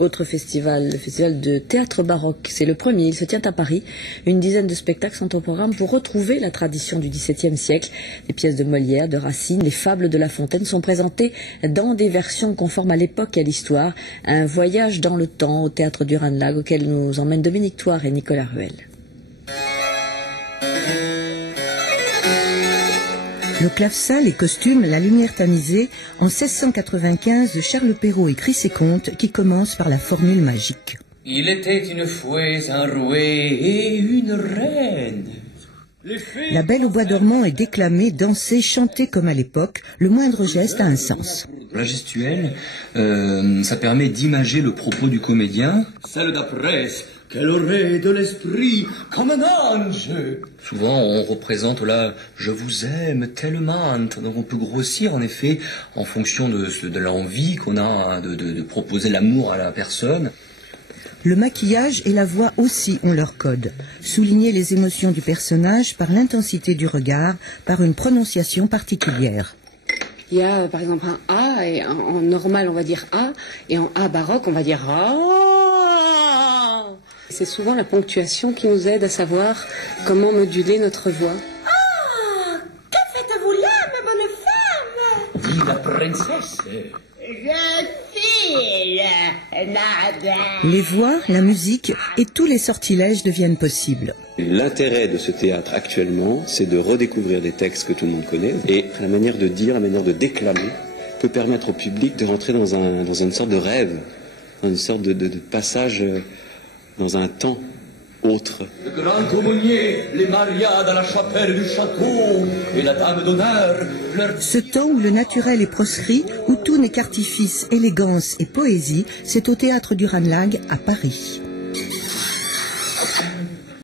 Autre festival, le festival de théâtre baroque. C'est le premier, il se tient à Paris. Une dizaine de spectacles sont au programme pour retrouver la tradition du XVIIe siècle. Les pièces de Molière, de Racine, les fables de La Fontaine sont présentées dans des versions conformes à l'époque et à l'histoire. Un voyage dans le temps au théâtre du Ranelagh auquel nous emmènent Dominique Thouard et Nicolas Ruel. Le clavecin, les costumes, la lumière tamisée, en 1695 de Charles Perrault et Chris-et-Comte, qui commence par la formule magique. Il était une fois un rouet et une reine. La Belle au bois dormant est déclamée, dansée, chantée comme à l'époque. Le moindre geste a un sens. La gestuelle, ça permet d'imager le propos du comédien. Celle d'après, qu'elle aurait de l'esprit comme un ange. Souvent, on représente là, je vous aime tellement. Donc on peut grossir, en effet, en fonction de l'envie qu'on a de proposer l'amour à la personne. Le maquillage et la voix aussi ont leur code. Souligner les émotions du personnage par l'intensité du regard, par une prononciation particulière. Il y a par exemple un A, et en normal on va dire A, et en A baroque on va dire A. C'est souvent la ponctuation qui nous aide à savoir comment moduler notre voix. Ah, que faites-vous là, ma bonne femme? Dit la princesse. Je file, nada. Les voix, la musique et tous les sortilèges deviennent possibles. L'intérêt de ce théâtre actuellement, c'est de redécouvrir des textes que tout le monde connaît. Et la manière de dire, la manière de déclamer peut permettre au public de rentrer dans une sorte de rêve, dans une sorte de passage dans un temps autre. Le grand aumônier, les marias dans la chapelle du château et la dame d'honneur. Ce temps où le naturel est proscrit, où tout n'est qu'artifice, élégance et poésie, c'est au théâtre du Ranelagh à Paris.